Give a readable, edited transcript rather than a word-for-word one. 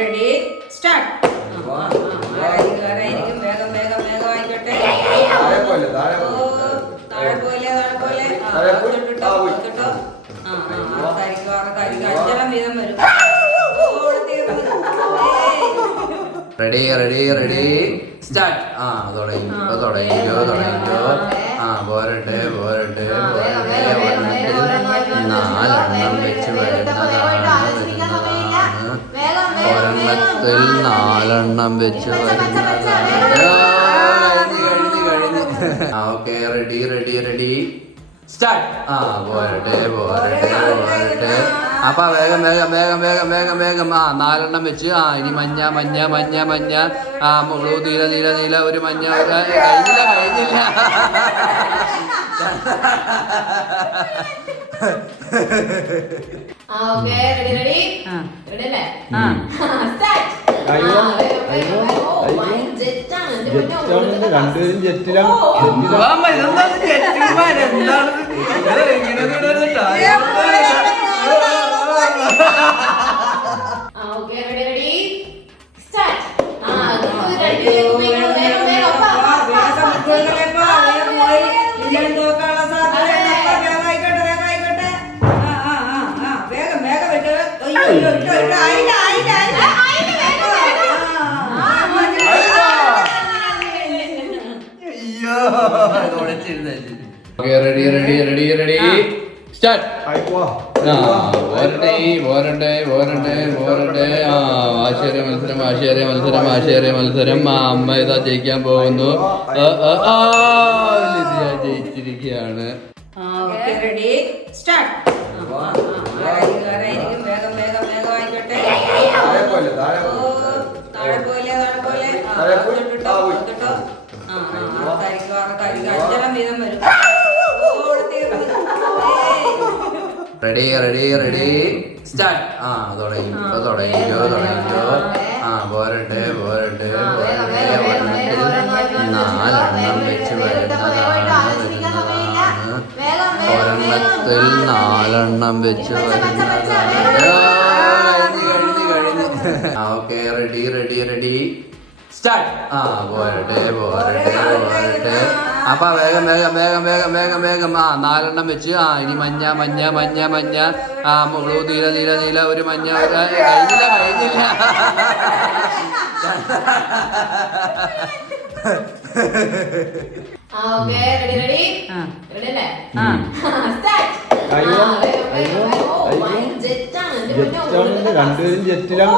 Ready start. ആരായിരിക്കും? വേഗം വേഗം വേഗം ആയിക്കോട്ടെ. താഴെ പോലെ തൊട്ടിട്ടോ. ആൾക്കാർക്ക് അഞ്ചെണ്ണം വീതം വരും. Ready ready ready start. തുടങ്ങിക്കോ. പോരട്ടെ നാലെണ്ണം വെച്ച് ഒരെണ്ണത്തിൽ നാലെണ്ണം വെച്ച് ഓക്കെ റെഡി സ്റ്റാർട്ട്. പോരട്ടെ അപ്പൊ വേഗം നാലെണ്ണം വെച്ച് ഇനി മഞ്ഞ ബ്ലൂ നീല ഒരു മഞ്ഞ കഴിഞ്ഞില്ല രണ്ടുപേരും ജെറ്റിലാണ്. Ready start. മത്സരം അമ്മ ഇതാ ജയിക്കാൻ പോകുന്നു. ജയിച്ചിരിക്കുകയാണ്. Ready start. ആരായിരിക്കും? വേഗം വേഗം വേഗം ആയിക്കോട്ടെ. താഴെ പോലെ തൊട്ടിട്ടോ. ആൾക്കാർക്ക് അഞ്ചെണ്ണം വീതം വരും. Ready start. തുടങ്ങിക്കോ. പോരട്ടെ നാലെണ്ണം വെച്ച് ഒരെണ്ണത്തിൽ നാലെണ്ണം വെച്ച് ഓക്കെ റെഡി സ്റ്റാർട്ട്. പോരട്ടെ അപ്പൊ വേഗം നാലെണ്ണം വെച്ച് ഇനി മഞ്ഞ ബ്ലൂ നീല ഒരു മഞ്ഞ കഴിഞ്ഞില്ല രണ്ടുപേരും ജെറ്റിലാണ്.